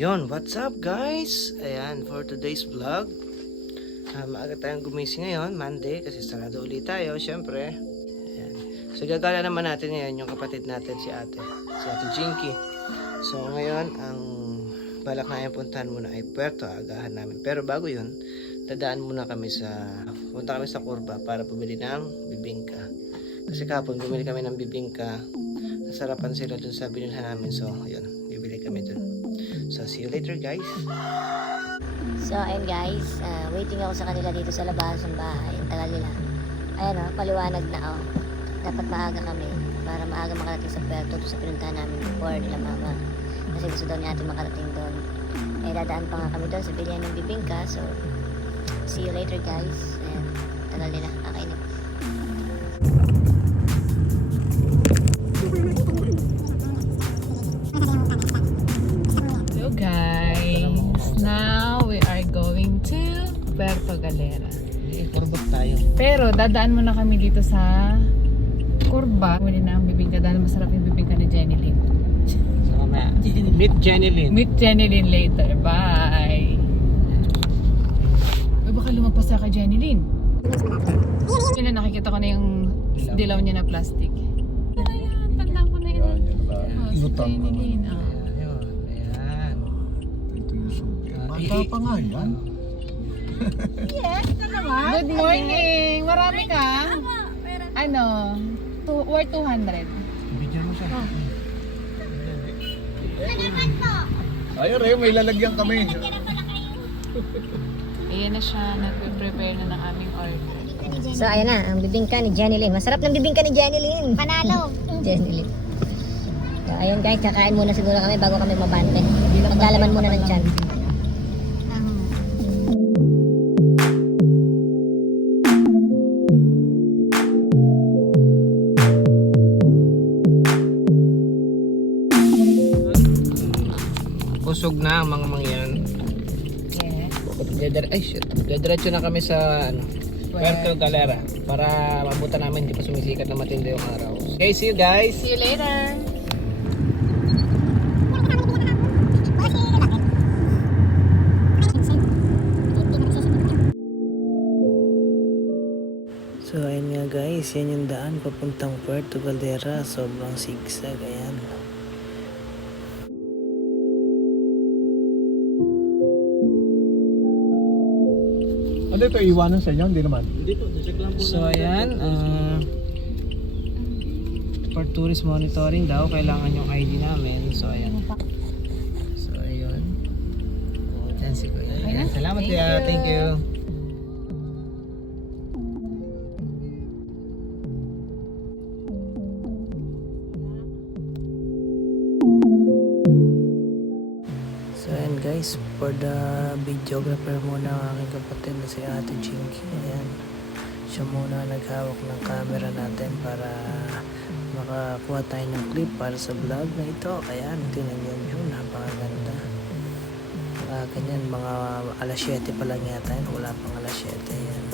Yon, what's up guys? Ayan, for today's vlog, maaga tayong gumising ngayon, Monday, kasi sarado ulit tayo, syempre. Ayan. So gagala naman natin ngayon yung kapatid natin, si Ate Jinky. So ngayon, ang balak na puntahan muna ay Puerto, agahan namin. Pero bago yun, dadaan muna kami punta kami sa Curva para pumili ng bibingka. Kasi kahapon bumili kami ng bibingka, nasarapan sila dun sa binilhan namin. So yun, bibili kami dun. So, see you later guys. So, ayun guys, waiting ako sa kanila dito sa labas ng bahay. Ang tagal nila. Ayan o, paliwanag na o. Dapat maaga kami para maaga makarating sa Puerto sa pinuntahan namin before nila mama. Kasi gusto daw natin makarating doon. Eh, dadaan pa nga kami doon sa bilihan ng bibingka. So, see you later guys. Ayan, tagal nila. Kakainip. Guys, now we are going to Puerto Galera. Ikurbot tayo. Pero dadaan muna kami dito sa Curva. Muli na ang bibingka dahil masarap yung bibingka ni Jenny Lynn. So, mamaya, meet Jenny Lynn. Meet Jenny Lynn later. Bye! Baka lumagpas ka kay Jenny Lynn. Yun na, nakikita ko na yung dilaw niya na plastic. Ayan, tandaan ko na yun. Si Jenny Lynn. Bata pa nga yan. Yes, na naman. Good morning! Marami ka? Ano? Worth 200. Bigyan mo siya. Ayun rin, may lalagyan kami. Ayan na siya. Nagpe-prepare na ng aming order. So, ayan na, ang bibingka ni Jenny Lynn. Masarap ng bibingka ni Jenny Lynn. Panalo! Jenny Lynn. So, ayun guys, kakain muna siguro kami bago kami mabante. Maglalaman muna ng tiyan. Kusog na ang mga mangyan. Yes. Dediretso na kami sa Puerto Galera para mabutan namin, hindi pa sumisikat na matindi yung araw. Okay, see you guys! See you later! So ayun nga guys, yan yung daan papuntang Puerto Galera. Sobrang sigsag, ayan. Ano ito, iwanan sa inyo? Hindi naman. So ayan, for tourist monitoring daw, kailangan yung ID namin. So ayan. So ayun. Yan si Kuya. Ayan. Salamat Kuya, thank you. So ayan guys, for the videographer muna ang aking kapatid na si Ate Jinky. Ayan, siya muna naghawak ng camera natin para makakuha tayo ng clip para sa vlog na ito. Ayan, tingnan nyo, napakaganda. Ganyan, mga alas 7 pa lang yata yun, wala pang alas 7. Ayan.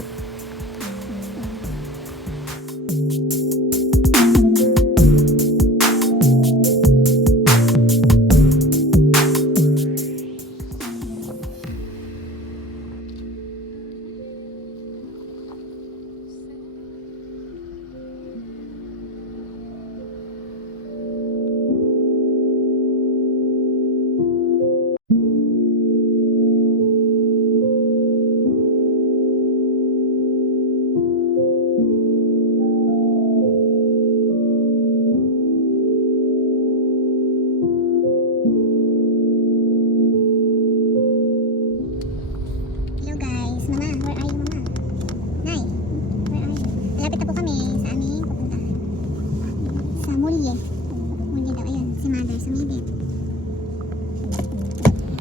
Hello guys, Mama, where are you Mama? Nay, where are you? Malapit na po kami sa aming pupuntahan. Sa Mulye. Mulye daw, ayun, si Mother sa Midi.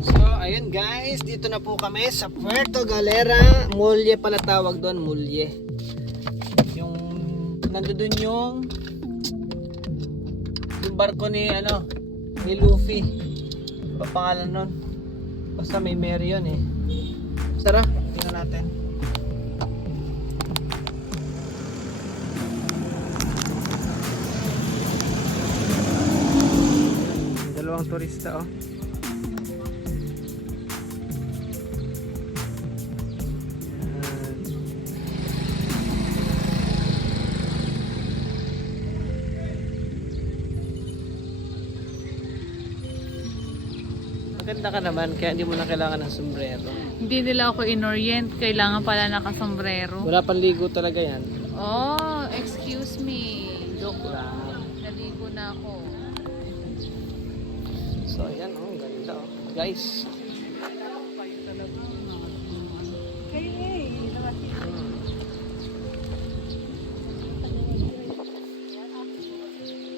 So ayun guys, dito na po kami sa Puerto Galera. Mulye pala tawag doon, Mulye. Yung nandoon yung barko ni ni Luffy. Ano pangalan nun? Basta may Mary yun eh. Tara, tingnan natin. Dalawang turista oh. Maganda ka naman, kaya hindi mo na kailangan ng sombrero. Hindi nila ako inorient. Kailangan pala nakasombrero. Wala pang ligo talaga yan. Oh, excuse me. Joke lang. Naligo na ako. So, ayan, oh, ang ganda, oh. Guys.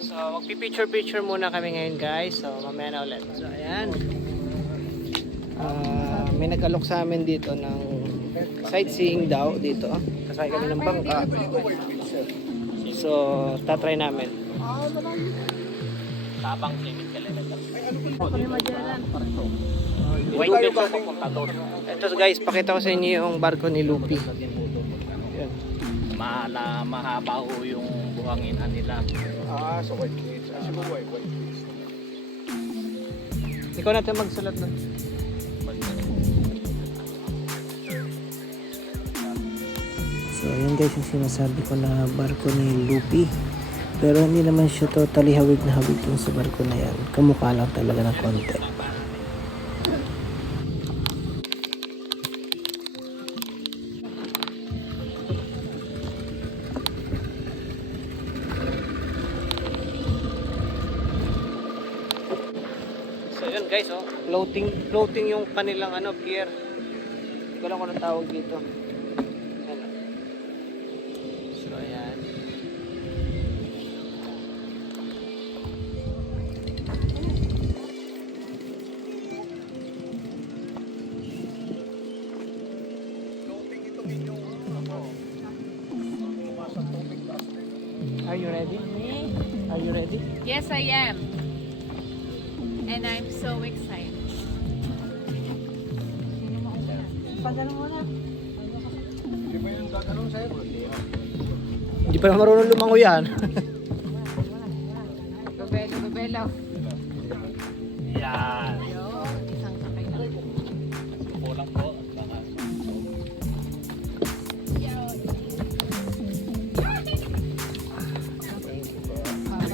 So, magpi-picture-picture muna kami ngayon, guys. So, mamaya na ulit. So, ayan. May nag-alok sa amin dito ng sightseeing daw dito. Kasakay kami ng bangka. So, tatry namin. Tabang swimming White Beach pupunta doon. Ito guys, pakita ko sa inyo yung barko ni Lupi. Yan. Mahaba ho yung buhanginan nila. So white beach. Siguro white beach. Ikaw natin magsulat na. So yun guys yung sinasabi ko na barko ni Lupi. Pero hindi naman siya totally hawig na hawig dun sa barko na yan. Kamukha lang talaga ng konti. So yun guys, oh, floating yung kanilang pier. Hindi ko lang kung anong tawag dito. Ayan, oh. So ayan. Are you ready? Are you ready? Yes, I am. And I'm so excited. Hindi ba yung tatanong sa'yo? Hindi pa marunong lumango yan. Babelo. Yan. Ayun, isang sakay na. Kulang po. Baka.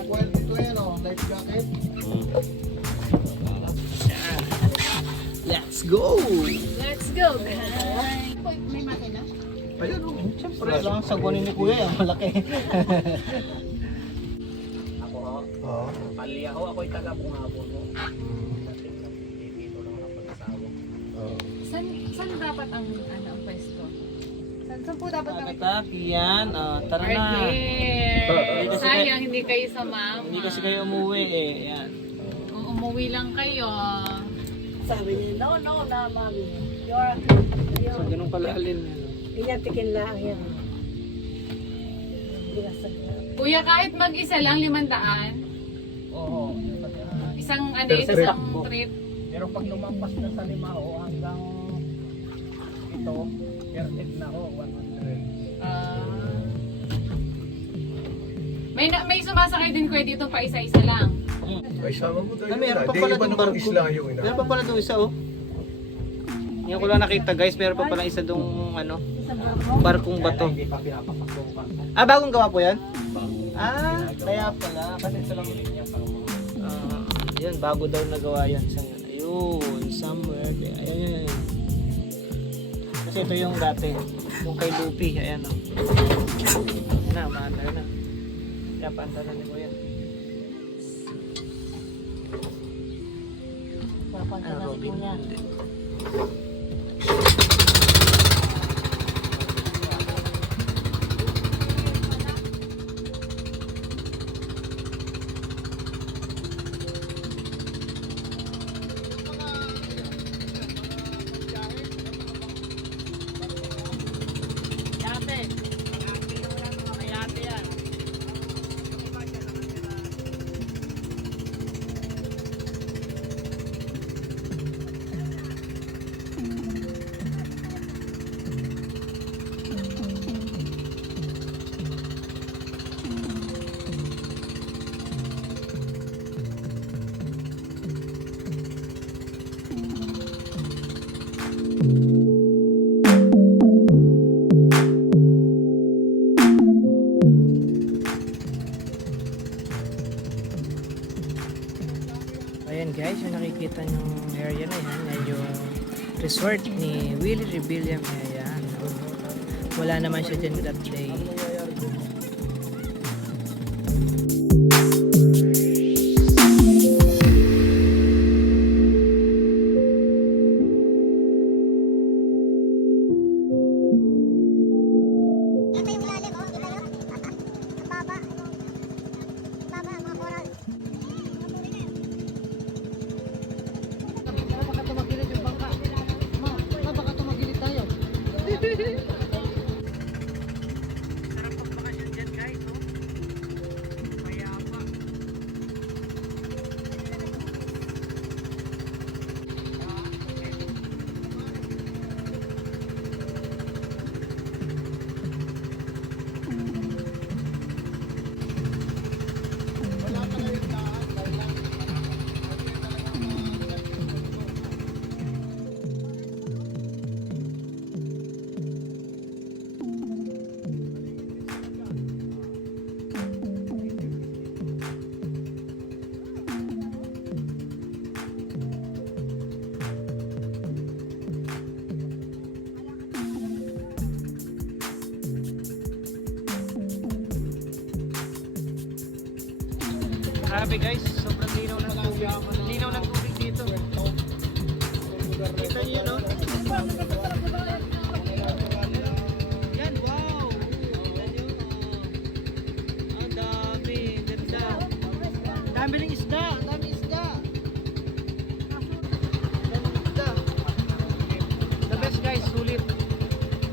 Well, dito yan o. Life jacket. Let's go! Let's go, guys. May makina? Ayan o. Siyempre lang, sagunin ni Kuya yan, malaki. Ako ho. Oo. Pali ako. Ako'y taga-bungabon ho. Dito lang ako pag-asawa. Saan dapat ang pwesto? Saan po dapat kami? Tatak, yan. Tara na. Here. Sayang, hindi kayo sa mama. Hindi kasi kayo umuwi eh. Yan. Kung umuwi lang kayo. Sabi niya, no, na, mami. So, ganun pala alin. Inyatikin lang yan. Kuya, kahit mag-isa lang, 500. Oo. Isang Per trip. isang trip. Pero pag lumampas na sa 5 ho, hanggang ito, per head na ho, 100. May sumasakay din kuya dito pa isa-isa lang. Ay, sama mo tayo. Meron pa Di pala iba itong namang barko. isla yung ina. Meron pa pala itong isa oh. Ngayon ko lang nakita guys, meron pa pala isa itong barkong bato. Hindi pa pinapapasukan. Bagong gawa po yan? Kaya pala. Kasi ito lang Linya pa ho. Yan, bago daw nagawa yan. Ayun, somewhere there. Ayan. Kasi ito yung dati. Yung kay Lupi. Ayan o. Na, maandar na. Kaya paandar na ni Kuya. Robin. Hindi. area na yan. Yan yung resort ni Willie Rebellion. Ayan. Wala naman siya dyan that day. Ito yung ilalim, oh. Kita nyo? Ang baba. Ang baba, mga coral. Baka tumagilid yung bangka. Baka tumagilid tayo. Sarap pagbakasyon dyan guys, oh. Mayapa. Grabe guys, sobrang linaw ng tubig. Linaw ng tubig dito. Kita niyo, no? Yan, wow! Ang dami, ganda. Dami ng isda, dami isda. Ganda. The best guys, sulit.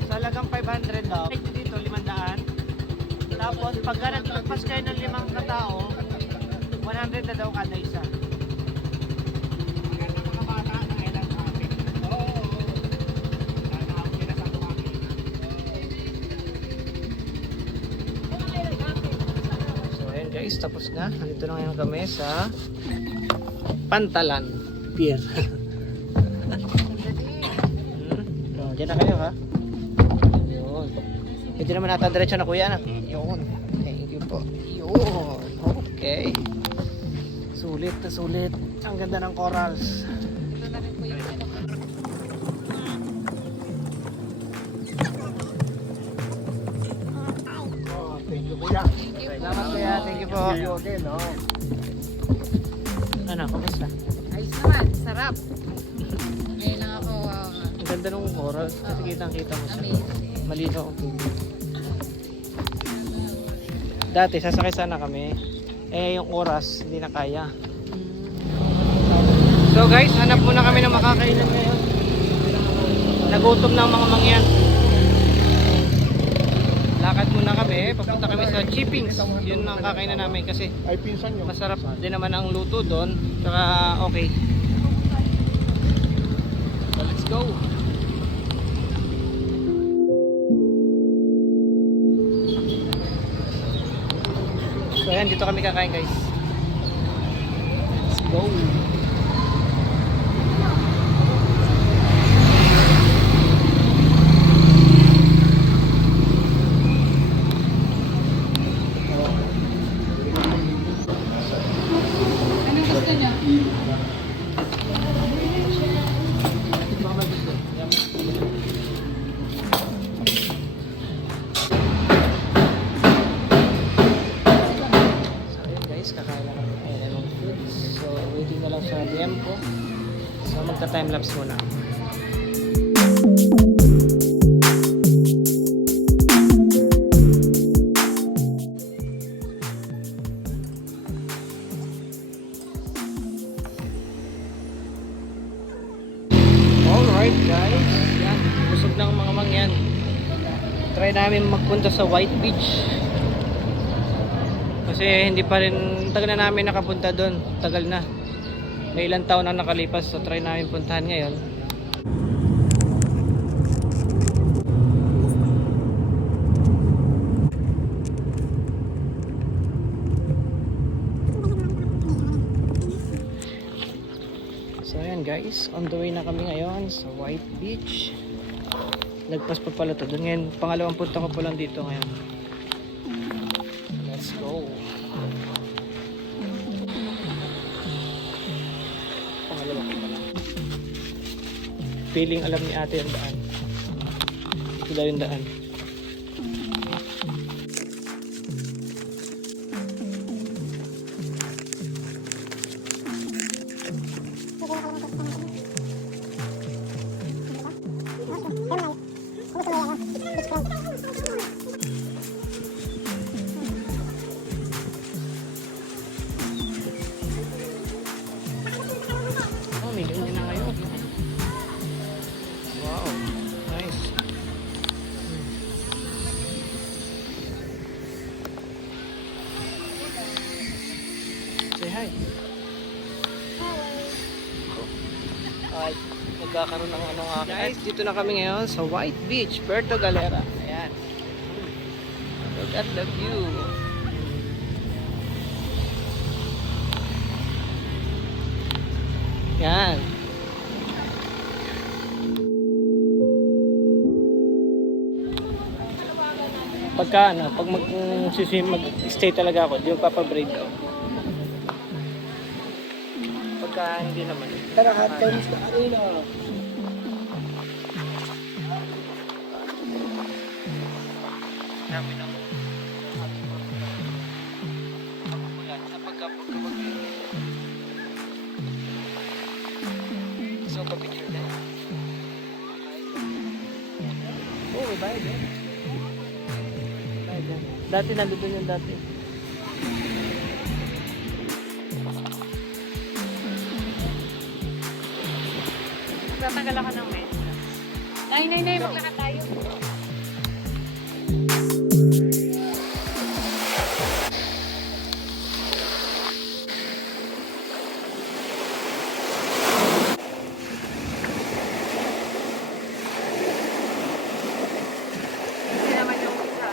Sa halagang 500 daw. Dito, 500. Tapos, pagka nagtagpas kayo ng 5 katao, 100 na daw kada isa. So ayun guys, tapos na. Nandito na ngayon kami sa Pantalan Pier. Oh, dyan na kayo ha. Yun. Pwede naman nata diretso na kuya na. Yun. Thank you po. Yun. Okay. Sulit na sulit. Ang ganda ng corals. Ito na rin po yung ano. Thank you, kuya. Salamat kuya. Thank you po. Okay, no? Ano, kumusta? Ayos naman, sarap. Ngayon lang ako Ang ganda ng corals. Kasi kitang-kita mo siya. amazing. Malinaw ang tubig. Dati sasakay sana kami. Eh yung oras hindi na kaya. So guys, hanap muna kami ng makakainan ngayon. Nagutom na ang mga mangyan. Lakad muna kami, papunta kami sa Chippings. Yun ang kakainan namin kasi Ay, pinsan nyo. masarap din naman ang luto doon. Tsaka okay. So let's go. So ayan, dito kami kakain guys. Let's go. Anong gusto niyo? So ayun guys, kakain na kami ng lemon fruits. So waiting na lang sa tiempo. So magta-time lapse muna. Alright guys, yan, busog ng mga mangyan. Try namin magpunta sa White Beach. Kasi hindi pa rin, tagal na namin nakapunta doon. Tagal na. May ilang taon na nakalipas, so try namin puntahan ngayon. So ayan guys, on the way na kami ngayon sa White Beach. Lagpas pa pala to doon. Ngayon, pangalawang punta ko pa lang dito ngayon. Let's go. Pangalawa ko pa lang. Feeling alam ni ate yung daan. Ito daw yung daan. Oh, may ganyan na ngayon. Wow, nice. Say hi. Hi. Magkakaroon ng anong akin. Guys, dito na kami ngayon sa White Beach, Puerto Galera. Ayan. Look at the view. Yan. Pagka ano, pag mag-stay talaga ako, di magpapabraid daw. Pagka hindi naman. Tara, hot tones na kanina. Dami ng yan, sa pagka-pag so, pa-picture na yan. Oo, may bayad yan. Bayad yan. Dati nandito yung dati. Tatanggal ako ng mesa. Nay, maglakad tayo. Hindi naman yung isa.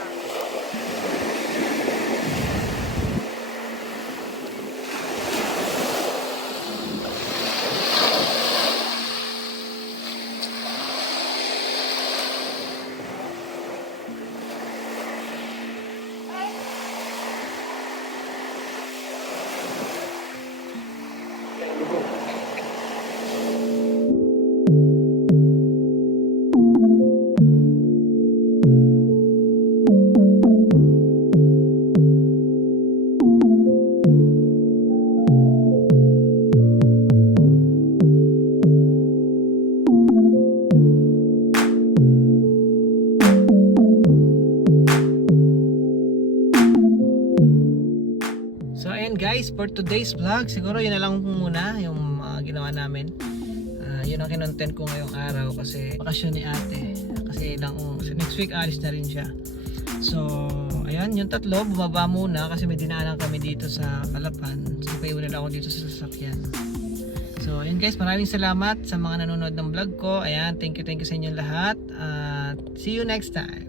So ayan guys, for today's vlog, siguro yun na lang muna yung ginawa namin. Yun ang kinontent ko ngayong araw kasi bakasyon ni ate. Kasi next week alis na rin siya. So ayan, yung tatlo bumaba muna kasi may dinaanan kami dito sa Calapan. So paiwan na ako dito sa sasakyan. So ayan guys, maraming salamat sa mga nanonood ng vlog ko. Ayan, thank you sa inyo lahat. At see you next time.